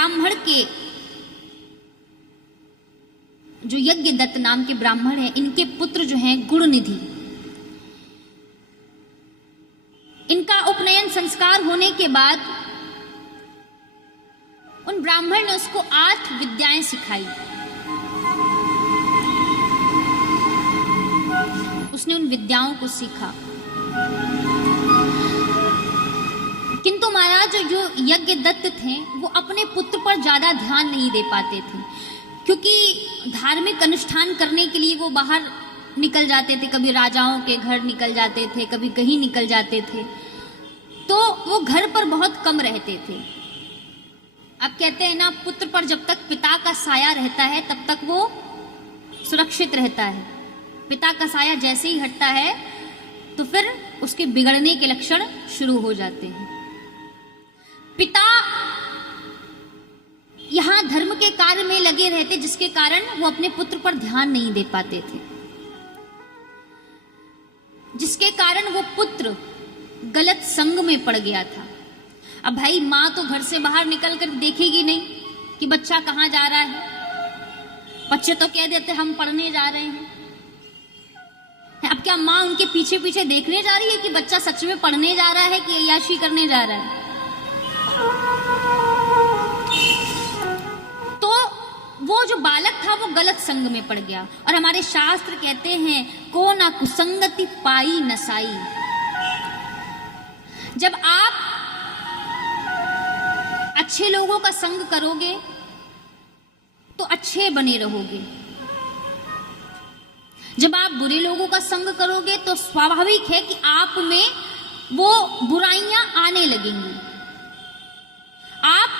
ब्राह्मण के जो यज्ञदत्त नाम के ब्राह्मण हैं, इनके पुत्र जो हैं गुणनिधि, इनका उपनयन संस्कार होने के बाद उन ब्राह्मण ने उसको 8 विद्याएं सिखाई। उसने उन विद्याओं को सीखा। किंतु महाराज जो यज्ञदत्त थे वो अपने पुत्र पर ज्यादा ध्यान नहीं दे पाते थे, क्योंकि धार्मिक अनुष्ठान करने के लिए वो बाहर निकल जाते थे, कभी राजाओं के घर निकल जाते थे, कभी कहीं निकल जाते थे, तो वो घर पर बहुत कम रहते थे। अब कहते हैं ना, पुत्र पर जब तक पिता का साया रहता है तब तक वो सुरक्षित रहता है। पिता का साया जैसे ही हटता है तो फिर उसके बिगड़ने के लक्षण शुरू हो जाते हैं। पिता यहां धर्म के कार्य में लगे रहते, जिसके कारण वो अपने पुत्र पर ध्यान नहीं दे पाते थे, जिसके कारण वो पुत्र गलत संग में पड़ गया था। अब भाई माँ तो घर से बाहर निकल कर देखेगी नहीं कि बच्चा कहाँ जा रहा है। बच्चे तो कह देते हम पढ़ने जा रहे हैं। अब क्या माँ उनके पीछे पीछे देखने जा रही है कि बच्चा सच में पढ़ने जा रहा है कि अय्याशी करने जा रहा है? तो वो जो बालक था वो गलत संग में पड़ गया। और हमारे शास्त्र कहते हैं, को ना कुसंगति पाई नसाई। जब आप अच्छे लोगों का संग करोगे तो अच्छे बने रहोगे। जब आप बुरे लोगों का संग करोगे तो स्वाभाविक है कि आप में वो बुराइयां आने लगेंगी। आप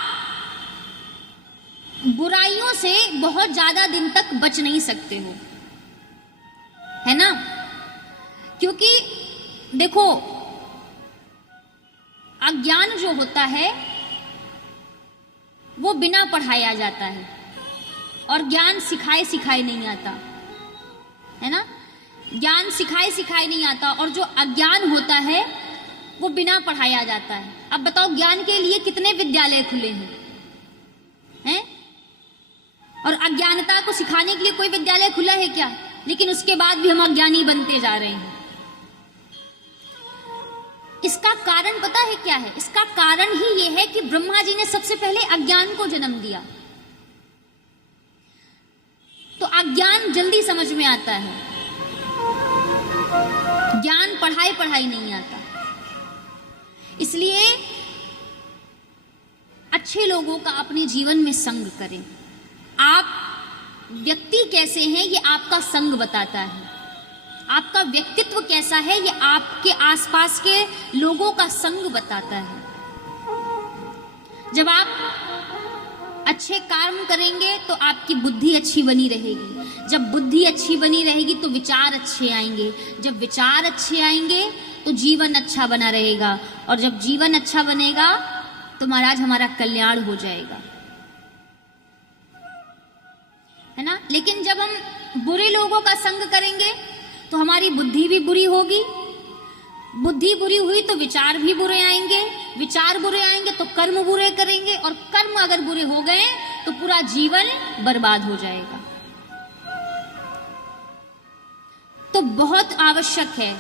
बुराइयों से बहुत ज्यादा दिन तक बच नहीं सकते हो, है ना? क्योंकि देखो, अज्ञान जो होता है वो बिना पढ़ाया जाता है, और ज्ञान सिखाए सिखाए नहीं आता, है ना? ज्ञान सिखाए सिखाए नहीं आता, और जो अज्ञान होता है वो बिना पढ़ाया जाता है। अब बताओ, ज्ञान के लिए कितने विद्यालय खुले हैं? और अज्ञानता को सिखाने के लिए कोई विद्यालय खुला है क्या? लेकिन उसके बाद भी हम अज्ञानी बनते जा रहे हैं। इसका कारण पता है क्या है? इसका कारण ही यह है कि ब्रह्मा जी ने सबसे पहले अज्ञान को जन्म दिया, तो अज्ञान जल्दी समझ में आता है। ज्ञान पढ़ाई पढ़ाई नहीं आता। इसलिए अच्छे लोगों का अपने जीवन में संग करें। आप व्यक्ति कैसे हैं ये आपका संग बताता है। आपका व्यक्तित्व कैसा है ये आपके आसपास के लोगों का संग बताता है। जब आप अच्छे कर्म करेंगे तो आपकी बुद्धि अच्छी बनी रहेगी। जब बुद्धि अच्छी बनी रहेगी तो विचार अच्छे आएंगे। जब विचार अच्छे आएंगे तो जीवन अच्छा बना रहेगा, और जब जीवन अच्छा बनेगा तो महाराज हमारा कल्याण हो जाएगा, है ना? लेकिन जब हम बुरे लोगों का संग करेंगे तो हमारी बुद्धि भी बुरी होगी। बुद्धि बुरी हुई तो विचार भी बुरे आएंगे। विचार बुरे आएंगे तो कर्म बुरे करेंगे, और कर्म अगर बुरे हो गए तो पूरा जीवन बर्बाद हो जाएगा। तो बहुत आवश्यक है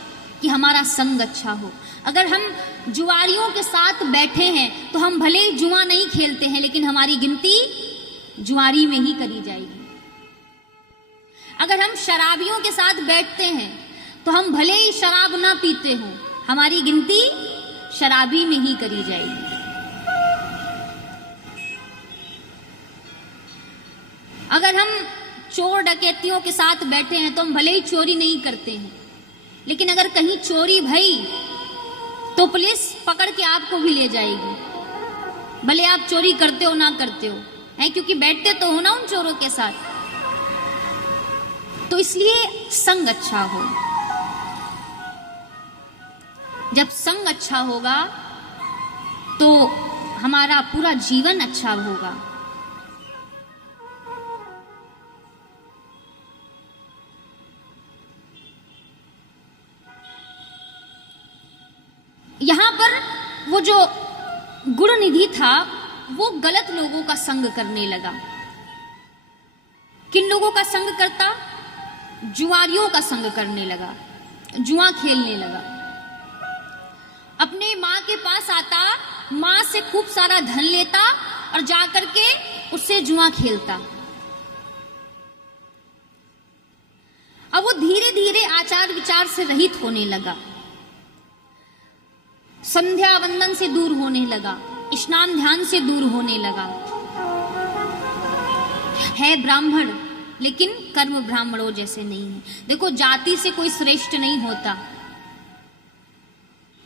कि हमारा संग अच्छा हो। अगर हम जुआरियों के साथ बैठे हैं तो हम भले ही जुआ नहीं खेलते हैं, लेकिन हमारी गिनती जुआरी में ही करी जाएगी। अगर हम शराबियों के साथ बैठते हैं तो हम भले ही शराब ना पीते हो, हमारी गिनती शराबी में ही करी जाएगी। अगर हम चोर डकैतियों के साथ बैठे हैं तो हम भले ही चोरी नहीं करते हैं, लेकिन अगर कहीं चोरी भई तो पुलिस पकड़ के आपको भी ले जाएगी, भले आप चोरी करते हो ना करते हो, है? क्योंकि बैठते तो हो ना उन चोरों के साथ। तो इसलिए संग अच्छा हो। जब संग अच्छा होगा तो हमारा पूरा जीवन अच्छा होगा। यहां पर वो जो गुणनिधि था वो गलत लोगों का संग करने लगा। किन लोगों का संग करता? जुआरियों का संग करने लगा, जुआ खेलने लगा। अपने माँ के पास आता, माँ से खूब सारा धन लेता और जाकर के उससे जुआ खेलता। अब वो धीरे धीरे आचार विचार से रहित होने लगा, संध्या वंदन से दूर होने लगा, स्नान ध्यान से दूर होने लगा। है ब्राह्मण लेकिन कर्म ब्राह्मणों जैसे नहीं है। देखो, जाति से कोई श्रेष्ठ नहीं होता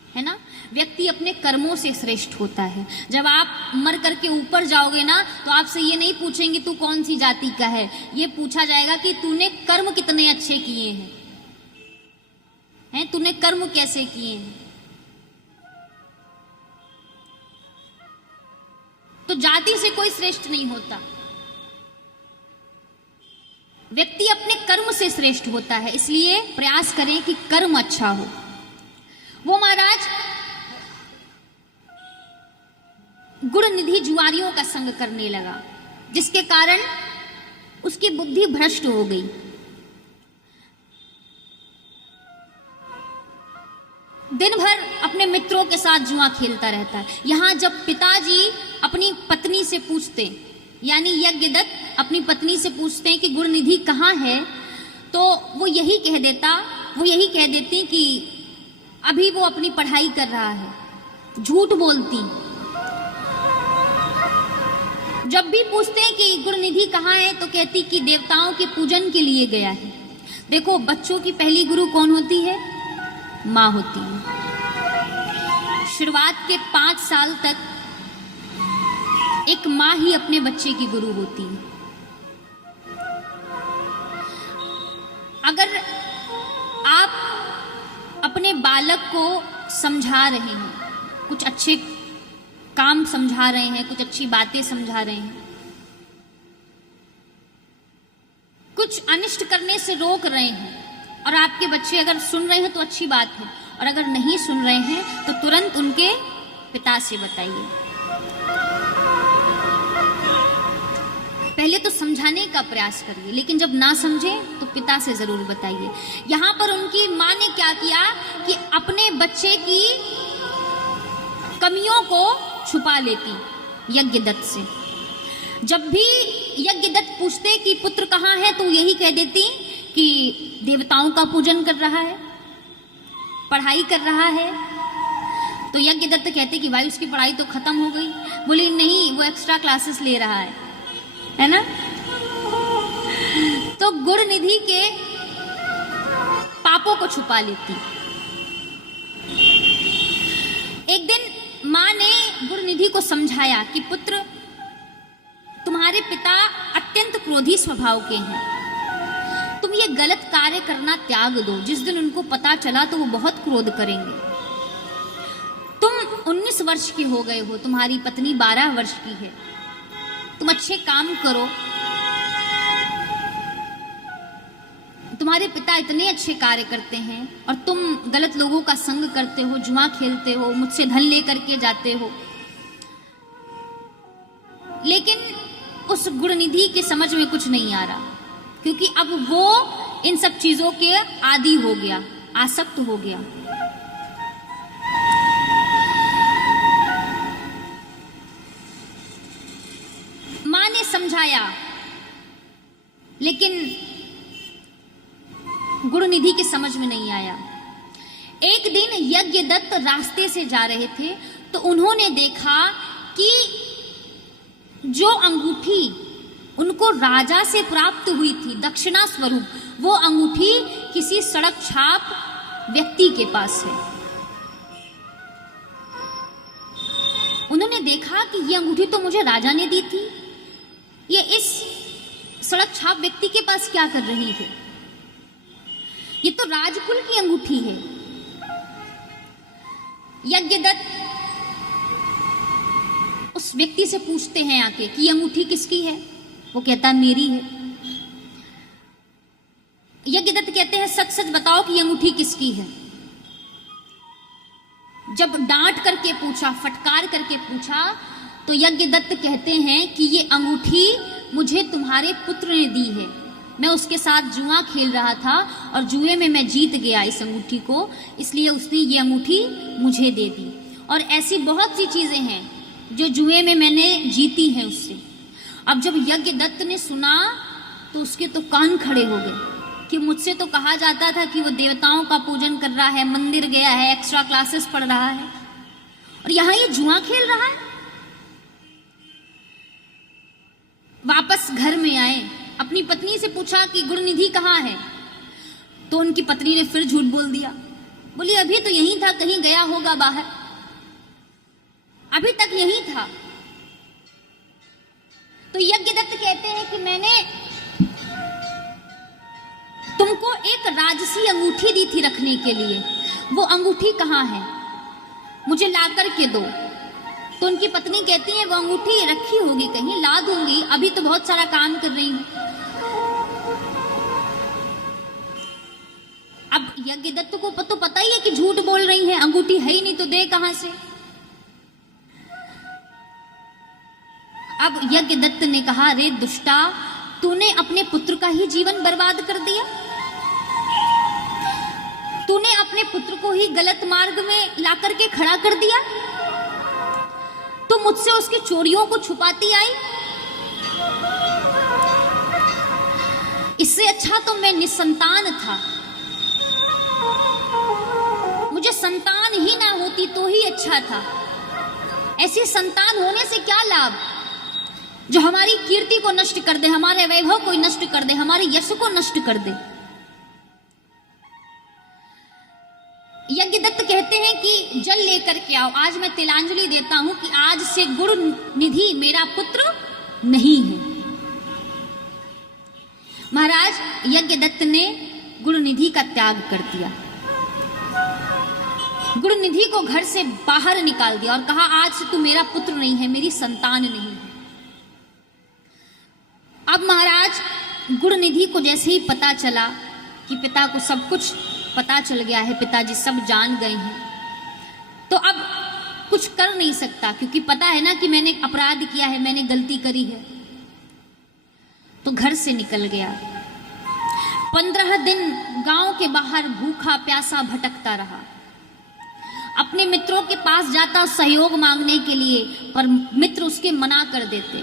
है ना, व्यक्ति अपने कर्मों से श्रेष्ठ होता है। जब आप मर करके ऊपर जाओगे ना, तो आपसे ये नहीं पूछेंगे तू कौन सी जाति का है, ये पूछा जाएगा कि तूने कर्म कितने अच्छे किए हैं, तूने कर्म कैसे किए हैं। तो जाति से कोई श्रेष्ठ नहीं होता, व्यक्ति अपने कर्म से श्रेष्ठ होता है। इसलिए प्रयास करें कि कर्म अच्छा हो। वो महाराज गुण निधि जुआरियों का संग करने लगा, जिसके कारण उसकी बुद्धि भ्रष्ट हो गई। दिन भर अपने मित्रों के साथ जुआ खेलता रहता है। यहां जब पिताजी अपनी पत्नी से पूछते, यानी यज्ञदत्त अपनी पत्नी से पूछते हैं कि गुण निधि कहाँ है, तो वो यही कह देती कि अभी वो अपनी पढ़ाई कर रहा है। झूठ बोलती। जब भी पूछते हैं कि गुण निधि कहाँ है, तो कहती कि देवताओं के पूजन के लिए गया है। देखो, बच्चों की पहली गुरु कौन होती है? माँ होती है। शुरुआत के 5 साल तक एक माँ ही अपने बच्चे की गुरु होती है। अगर आप अपने बालक को समझा रहे हैं, कुछ अच्छे काम समझा रहे हैं, कुछ अच्छी बातें समझा रहे हैं, कुछ अनिष्ट करने से रोक रहे हैं, और आपके बच्चे अगर सुन रहे हैं तो अच्छी बात है, और अगर नहीं सुन रहे हैं तो तुरंत उनके पिता से बताइए। पहले तो समझाने का प्रयास करिए, लेकिन जब ना समझे तो पिता से जरूर बताइए। यहां पर उनकी मां ने क्या किया कि अपने बच्चे की कमियों को छुपा लेती यज्ञदत्त से। जब भी यज्ञदत्त पूछते कि पुत्र कहाँ है, तो यही कह देती कि देवताओं का पूजन कर रहा है, पढ़ाई कर रहा है। तो यज्ञदत्त कहते कि भाई उसकी पढ़ाई तो खत्म हो गई। बोले नहीं, वो एक्स्ट्रा क्लासेस ले रहा है ना। तो गुण निधि के पापों को छुपा लेती। एक दिन मां ने गुण निधि को समझाया कि पुत्र, तुम्हारे पिता अत्यंत क्रोधी स्वभाव के हैं, तुम ये गलत कार्य करना त्याग दो। जिस दिन उनको पता चला तो वो बहुत क्रोध करेंगे। तुम 19 वर्ष की हो गए हो, तुम्हारी पत्नी 12 वर्ष की है, तुम अच्छे काम करो। तुम्हारे पिता इतने अच्छे कार्य करते हैं और तुम गलत लोगों का संग करते हो, जुआ खेलते हो, मुझसे धन लेकर के जाते हो। लेकिन उस गुणनिधि के समझ में कुछ नहीं आ रहा, क्योंकि अब वो इन सब चीजों के आदी हो गया, आसक्त हो गया। मां ने समझाया, लेकिन गुणनिधि के समझ में नहीं आया। एक दिन यज्ञदत्त रास्ते से जा रहे थे तो उन्होंने देखा कि जो अंगूठी उनको राजा से प्राप्त हुई थी दक्षिणा स्वरूप, वो अंगूठी किसी सड़क छाप व्यक्ति के पास है। उन्होंने देखा कि ये अंगूठी तो मुझे राजा ने दी थी, ये इस सड़क छाप व्यक्ति के पास क्या कर रही है? ये तो राजकुल की अंगूठी है। यज्ञदत्त उस व्यक्ति से पूछते हैं आके कि ये अंगूठी किसकी है? वो कहता मेरी है। यज्ञदत्त कहते हैं सच सच बताओ कि ये अंगूठी किसकी है। जब डांट करके पूछा, फटकार करके पूछा, तो यज्ञदत्त कहते हैं कि ये अंगूठी मुझे तुम्हारे पुत्र ने दी है, मैं उसके साथ जुआ खेल रहा था और जुए में मैं जीत गया इस अंगूठी को, इसलिए उसने ये अंगूठी मुझे दे दी। और ऐसी बहुत सी चीजें हैं जो जुए में मैंने जीती हैं उससे। अब जब यज्ञदत्त ने सुना तो उसके तो कान खड़े हो गए कि मुझसे तो कहा जाता था कि वो देवताओं का पूजन कर रहा है, मंदिर गया है, एक्स्ट्रा क्लासेस पढ़ रहा है, और यहां ये जुआ खेल रहा है। वापस घर में आए, अपनी पत्नी से पूछा कि गुरुनिधि कहाँ है, तो उनकी पत्नी ने फिर झूठ बोल दिया, बोली अभी तो यहीं था, कहीं गया होगा बाहर, अभी तक यहीं था। तो यज्ञदत्त कहते हैं कि मैंने तुमको एक राजसी अंगूठी दी थी रखने के लिए, वो अंगूठी कहाँ है, मुझे ला कर के दो। तो उनकी पत्नी कहती है वो अंगूठी रखी होगी कहीं, ला दूंगी, अभी तो बहुत सारा काम कर रही हूं। अब यज्ञदत्त को तो पता ही है कि झूठ बोल रही है, अंगूठी है ही नहीं तो दे कहां से। अब यज्ञदत्त ने कहा, रे दुष्टा, तूने अपने पुत्र का ही जीवन बर्बाद कर दिया, तूने अपने पुत्र को ही गलत मार्ग में ला करके खड़ा कर दिया, तू मुझसे उसकी चोरियों को छुपाती आई। इससे अच्छा तो मैं निसंतान था, मुझे संतान ही ना होती तो ही अच्छा था। ऐसी संतान होने से क्या लाभ जो हमारी कीर्ति को नष्ट कर दे, हमारे वैभव को नष्ट कर दे, हमारे यश को नष्ट कर दे। यज्ञदत्त कहते हैं कि जल लेकर के आओ, आज मैं तिलांजलि देता हूं कि आज से गुरुनिधि मेरा पुत्र नहीं है। महाराज यज्ञदत्त ने गुरुनिधि का त्याग कर दिया, गुरुनिधि को घर से बाहर निकाल दिया और कहा आज से तू मेरा पुत्र नहीं है, मेरी संतान नहीं है। अब महाराज गुरुनिधि को जैसे ही पता चला कि पिता को सब कुछ पता चल गया है, पिताजी सब जान गए हैं, तो अब कुछ कर नहीं सकता, क्योंकि पता है ना कि मैंने अपराध किया है, मैंने गलती करी है, तो घर से निकल गया। 15 दिन गांव के बाहर भूखा प्यासा भटकता रहा, अपने मित्रों के पास जाता सहयोग मांगने के लिए, पर मित्र उसके मना कर देते।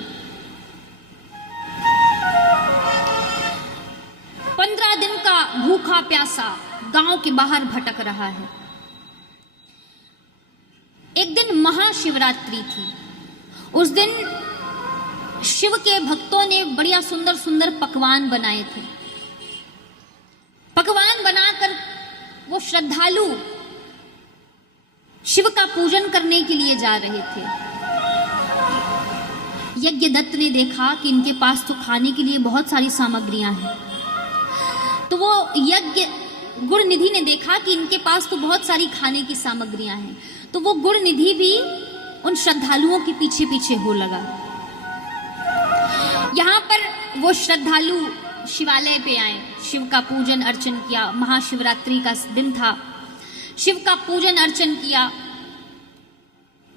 15 दिन का भूखा प्यासा गांव के बाहर भटक रहा है। एक दिन महाशिवरात्रि थी, उस दिन शिव के भक्तों ने बढ़िया सुंदर सुंदर पकवान बनाए थे। पकवान बनाकर वो श्रद्धालु शिव का पूजन करने के लिए जा रहे थे। यज्ञदत्त ने देखा कि इनके पास तो खाने के लिए बहुत सारी सामग्रियां हैं, तो वो गुरुनिधि ने देखा कि इनके पास तो बहुत सारी खाने की सामग्रियां हैं, तो वो गुरुनिधि भी उन श्रद्धालुओं के पीछे पीछे हो लगा। यहां पर वो श्रद्धालु शिवालय पे आए, शिव का पूजन अर्चन किया, महाशिवरात्रि का दिन था, शिव का पूजन अर्चन किया।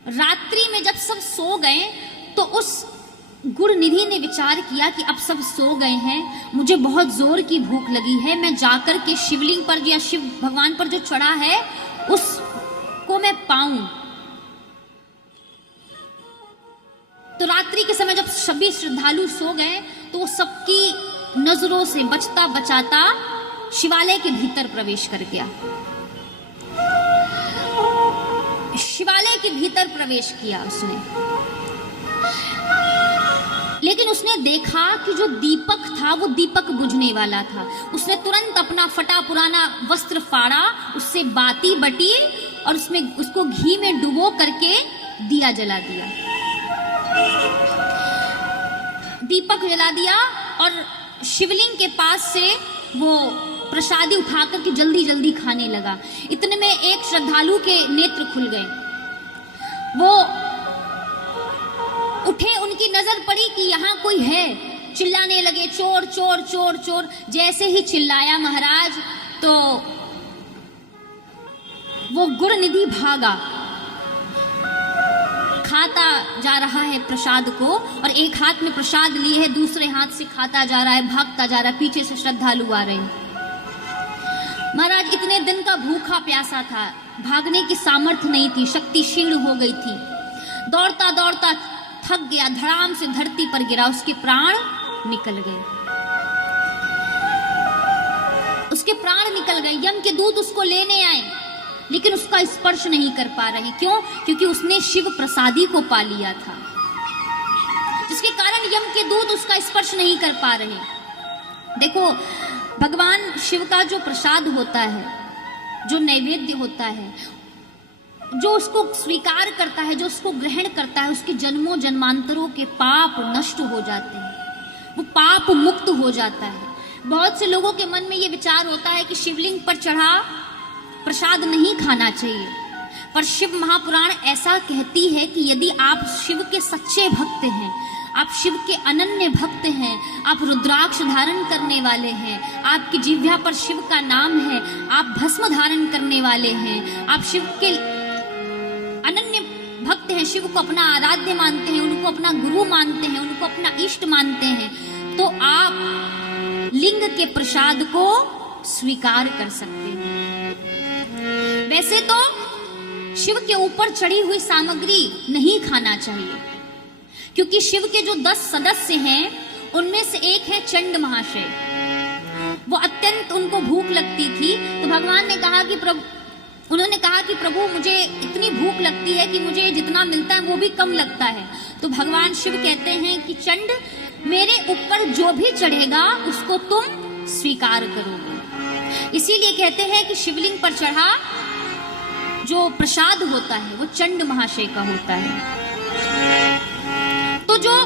रात्रि में जब सब सो गए तो उस गुरुनिधि ने विचार किया कि अब सब सो गए हैं, मुझे बहुत जोर की भूख लगी है, मैं जाकर के शिवलिंग पर या शिव भगवान पर जो चढ़ा है उसको मैं पाऊं। तो रात्रि के समय जब सभी श्रद्धालु सो गए तो वो सबकी नजरों से बचता बचाता शिवालय के भीतर प्रवेश कर गया। शिवालय के भीतर प्रवेश किया उसने, लेकिन उसने देखा कि जो दीपक था वो दीपक बुझने वाला था। उसने तुरंत अपना फटा पुराना वस्त्र फाड़ा, उससे बाती बटी और उसमें उसको घी में डुबो करके दिया जला दिया, दीपक जला दिया और शिवलिंग के पास से वो प्रसादी उठा करके जल्दी जल्दी खाने लगा। इतने में एक श्रद्धालु के नेत्र खुल गए, वो उठे, उनकी नजर पड़ी कि यहाँ कोई है, चिल्लाने लगे चोर चोर चोर चोर। जैसे ही चिल्लाया महाराज तो वो गुरुनिधि भागा, खाता जा रहा है प्रसाद को, और एक हाथ में प्रसाद लिए है, दूसरे हाथ से खाता जा रहा है, भागता जा रहा है, पीछे से श्रद्धालु आ रहे हैं। महाराज इतने दिन का भूखा प्यासा था, भागने की सामर्थ्य नहीं थी, शक्ति क्षीण हो गई थी, दौड़ता दौड़ता थक गया, धड़ाम से धरती पर गिरा, उसके प्राण निकल गए, उसके प्राण निकल गए। यम के दूत उसको लेने आए, लेकिन उसका स्पर्श नहीं कर पा रहे। क्यों? क्योंकि उसने शिव प्रसादी को पा लिया था, जिसके कारण यम के दूत उसका स्पर्श नहीं कर पा रहे। देखो, भगवान शिव का जो प्रसाद होता है, जो नैवेद्य होता है, जो उसको स्वीकार करता है, जो उसको ग्रहण करता है, उसके जन्मों जन्मांतरों के पाप नष्ट हो जाते हैं, वो पाप मुक्त हो जाता है। बहुत से लोगों के मन में ये विचार होता है कि शिवलिंग पर चढ़ा प्रसाद नहीं खाना चाहिए, पर शिव महापुराण ऐसा कहती है कि यदि आप शिव के सच्चे भक्त हैं, आप शिव के अनन्य भक्त हैं, आप रुद्राक्ष धारण करने वाले हैं, आपकी जिह्वा पर शिव का नाम है, आप भस्म धारण करने वाले हैं, आप शिव के अनन्य भक्त हैं, शिव को अपना आराध्य मानते हैं, उनको अपना गुरु मानते हैं, उनको अपना इष्ट मानते हैं, तो आप लिंग के प्रसाद को स्वीकार कर सकते हैं। वैसे तो शिव के ऊपर चढ़ी हुई सामग्री नहीं खाना चाहिए, क्योंकि शिव के जो 10 सदस्य हैं, उनमें से एक है चंड महाशय। वो अत्यंत उनको भूख लगती थी, तो भगवान ने कहा कि उन्होंने कहा कि प्रभु, मुझे इतनी भूख लगती है कि मुझे जितना मिलता है वो भी कम लगता है। तो भगवान शिव कहते हैं कि चंड, मेरे ऊपर जो भी चढ़ेगा उसको तुम स्वीकार करोगे। इसीलिए कहते हैं कि शिवलिंग पर चढ़ा जो प्रसाद होता है वो चंड महाशय का होता है। तो जो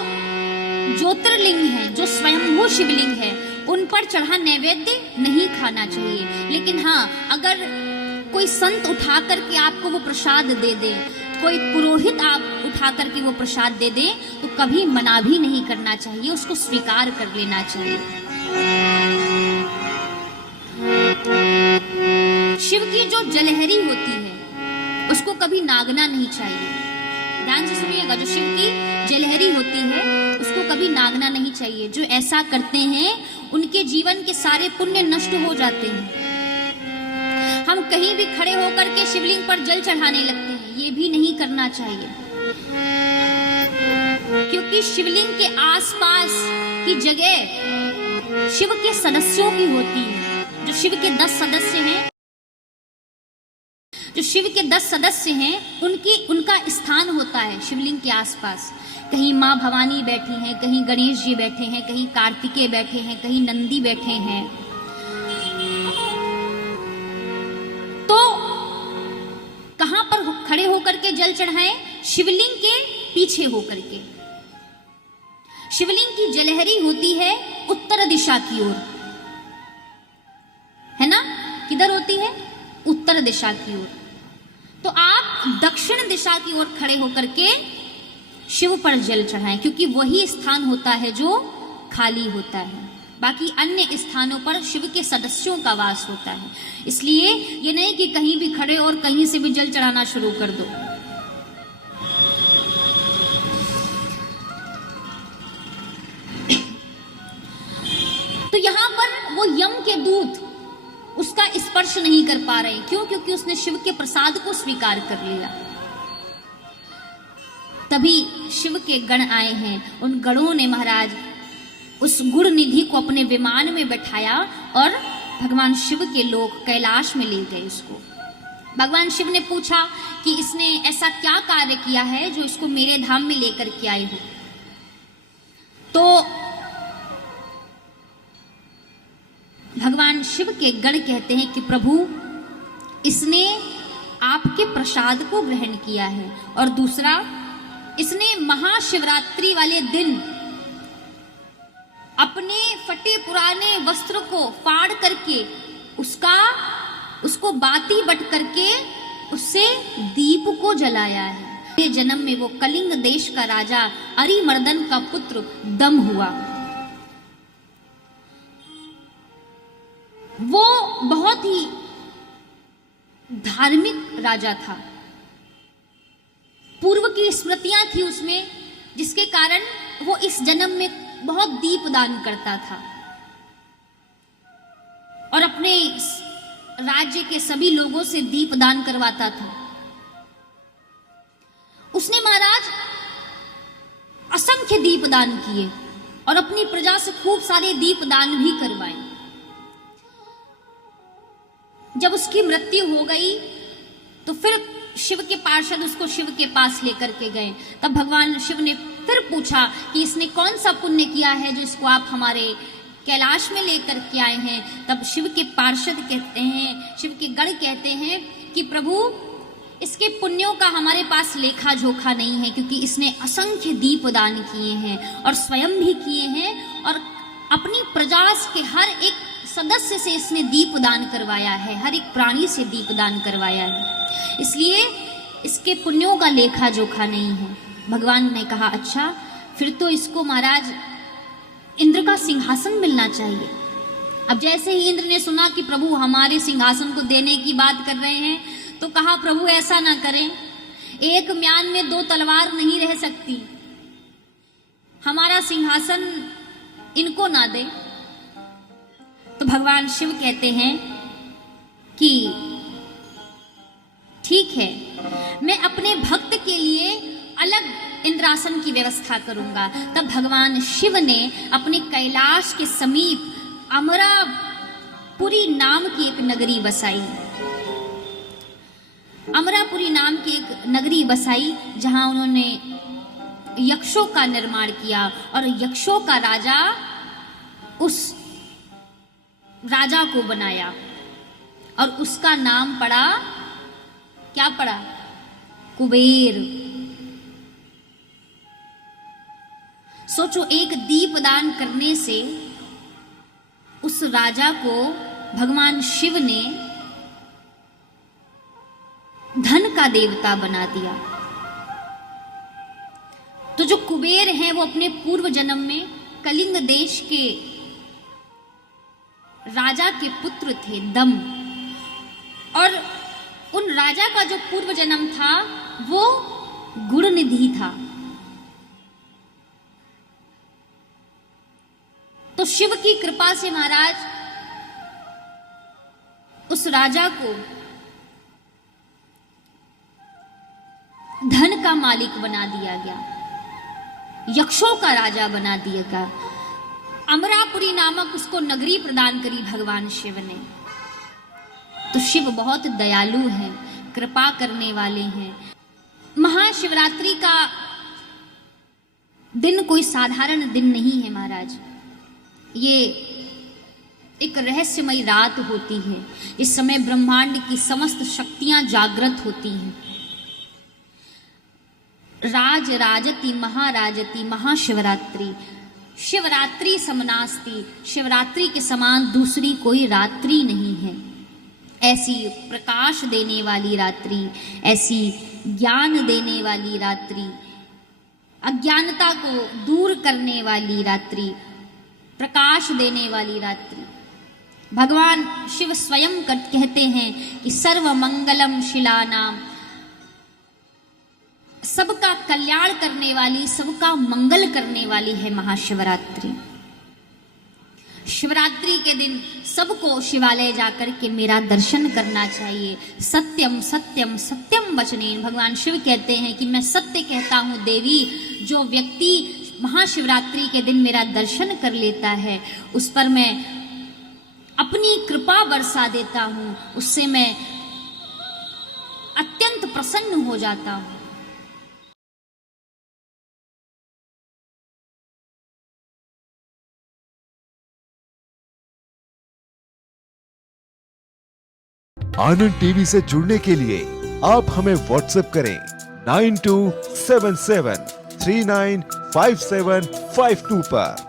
ज्योतिर्लिंग है, जो स्वयंभू शिवलिंग है, उन पर चढ़ा नैवेद्य नहीं खाना चाहिए। लेकिन हाँ, अगर कोई संत उठा करके आपको वो प्रसाद दे दे, कोई पुरोहित आप उठा करके वो प्रसाद दे दे, तो कभी मना भी नहीं करना चाहिए, उसको स्वीकार कर लेना चाहिए। शिव की जो जलहरी होती है उसको कभी नागना नहीं चाहिए। ध्यान से सुनिएगा, जो शिव की जलहरी होती है उसको कभी नागना नहीं चाहिए। जो ऐसा करते हैं उनके जीवन के सारे पुण्य नष्ट हो जाते हैं। हम कहीं भी खड़े होकर के शिवलिंग पर जल चढ़ाने लगते हैं, ये भी नहीं करना चाहिए, क्योंकि शिवलिंग के आसपास की जगह शिव के सदस्यों की होती है। जो शिव के 10 सदस्य हैं, जो शिव के 10 सदस्य हैं, उनका स्थान होता है शिवलिंग के आसपास। कहीं माँ भवानी बैठी हैं, कहीं गणेश जी बैठे हैं, कहीं कार्तिकेय बैठे हैं, कहीं नंदी बैठे हैं। तो कहां पर खड़े होकर के जल चढ़ाएं? शिवलिंग के पीछे होकर के। शिवलिंग की जलहरी होती है उत्तर दिशा की ओर, है ना? किधर होती है? उत्तर दिशा की ओर। तो आप दक्षिण दिशा की ओर खड़े होकर के शिव पर जल चढ़ाएं, क्योंकि वही स्थान होता है जो खाली होता है। बाकी अन्य स्थानों पर शिव के सदस्यों का वास होता है। इसलिए ये नहीं कि कहीं भी खड़े और कहीं से भी जल चढ़ाना शुरू कर दो। तो यहां पर वो यम के दूत उसका स्पर्श नहीं कर पा रहे। क्यों? क्योंकि उसने शिव के प्रसाद को स्वीकार कर लिया। तभी शिव के गण आए हैं। उन गणों ने महाराज उस गुण निधि को अपने विमान में बैठाया और भगवान शिव के लोक कैलाश में ले गए उसको। भगवान शिव ने पूछा कि इसने ऐसा क्या कार्य किया है जो इसको मेरे धाम में लेकर के आए हो। तो भगवान शिव के गण कहते हैं कि प्रभु, इसने आपके प्रसाद को ग्रहण किया है, और दूसरा, इसने महाशिवरात्रि वाले दिन अपने फटे पुराने वस्त्र को फाड़ करके उसको बाती बट करके उससे दीप को जलाया है। जन्म में वो कलिंग देश का राजा अरिमर्दन का पुत्र दम हुआ। वो बहुत ही धार्मिक राजा था। पूर्व की बुरी स्मृतियां थी उसमें, जिसके कारण वो इस जन्म में बहुत दीप दान करता था और अपने राज्य के सभी लोगों से दीप दान करवाता था। उसने महाराज असंख्य दीप दान किए और अपनी प्रजा से खूब सारे दीप दान भी करवाए। जब उसकी मृत्यु हो गई तो फिर शिव के पार्षद उसको शिव के पास लेकर के गए। तब भगवान शिव ने फिर पूछा कि इसने कौन सा पुण्य किया है जो इसको आप हमारे कैलाश में लेकर के आए हैं। तब शिव के पार्षद कहते हैं, शिव के गण कहते हैं कि प्रभु इसके पुण्यों का हमारे पास लेखा जोखा नहीं है, क्योंकि इसने असंख्य दीप दान किए हैं और स्वयं भी किए हैं और अपनी प्रजा के हर एक सदस्य से इसने दीप दान करवाया है, हर एक प्राणी से दीप दान करवाया है, इसलिए इसके पुण्यों का लेखा जोखा नहीं है। भगवान ने कहा अच्छा, फिर तो इसको महाराज इंद्र का सिंहासन मिलना चाहिए। अब जैसे ही इंद्र ने सुना कि प्रभु हमारे सिंहासन को देने की बात कर रहे हैं, तो कहा प्रभु ऐसा ना करें, एक म्यान में दो तलवार नहीं रह सकती, हमारा सिंहासन इनको ना दे। तो भगवान शिव कहते हैं कि ठीक है, मैं अपने भक्त के लिए अलग इंद्रासन की व्यवस्था करूंगा। तब भगवान शिव ने अपने कैलाश के समीप अमरापुरी नाम की एक नगरी बसाई। अमरापुरी नाम की एक नगरी बसाई जहां उन्होंने यक्षों का निर्माण किया और यक्षों का राजा उस राजा को बनाया और उसका नाम पड़ा, क्या पड़ा? कुबेर। सोचो, एक दीप दान करने से उस राजा को भगवान शिव ने धन का देवता बना दिया। तो जो कुबेर हैं वो अपने पूर्व जन्म में कलिंग देश के राजा के पुत्र थे, दम। और उन राजा का जो पूर्व जन्म था वो गुणनिधि था। तो शिव की कृपा से महाराज उस राजा को धन का मालिक बना दिया गया, यक्षों का राजा बना दिया गया। अमरापुरी नामक उसको नगरी प्रदान करी भगवान शिव ने। तो शिव बहुत दयालु हैं, कृपा करने वाले हैं। महाशिवरात्रि का दिन कोई साधारण दिन नहीं है महाराज, ये एक रहस्यमयी रात होती है। इस समय ब्रह्मांड की समस्त शक्तियां जागृत होती हैं। राज राजति महाराजति महाशिवरात्रि, शिवरात्रि समनास्ति, शिवरात्रि के समान दूसरी कोई रात्रि नहीं है। ऐसी प्रकाश देने वाली रात्रि, ऐसी ज्ञान देने वाली रात्रि, अज्ञानता को दूर करने वाली रात्रि, प्रकाश देने वाली रात्रि। भगवान शिव स्वयं कहते हैं कि सर्व मंगलम शिलानाम, सबका कल्याण करने वाली, सबका मंगल करने वाली है महाशिवरात्रि। शिवरात्रि के दिन सबको शिवालय जाकर के मेरा दर्शन करना चाहिए। सत्यम सत्यम सत्यम वचनेन, भगवान शिव कहते हैं कि मैं सत्य कहता हूँ देवी, जो व्यक्ति महाशिवरात्रि के दिन मेरा दर्शन कर लेता है उस पर मैं अपनी कृपा बरसा देता हूँ, उससे मैं अत्यंत प्रसन्न हो जाता हूँ। आनंद टीवी से जुड़ने के लिए आप हमें व्हाट्सएप करें 9277395752 पर।